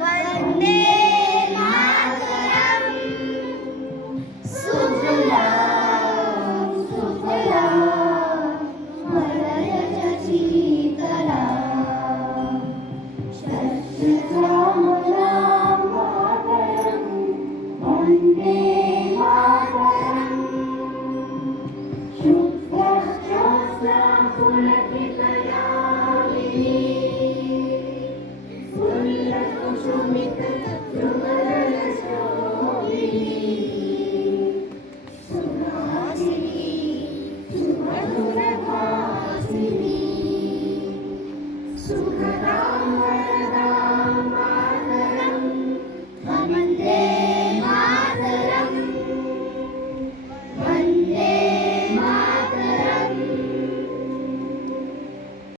वन्दे मातरम् सुजलां सुफलां मलयज शीतलां शस्यश्यामलां मातरं वन्दे मातरम् शुभ्रज्योत्स्ना पुलकितयामिनीं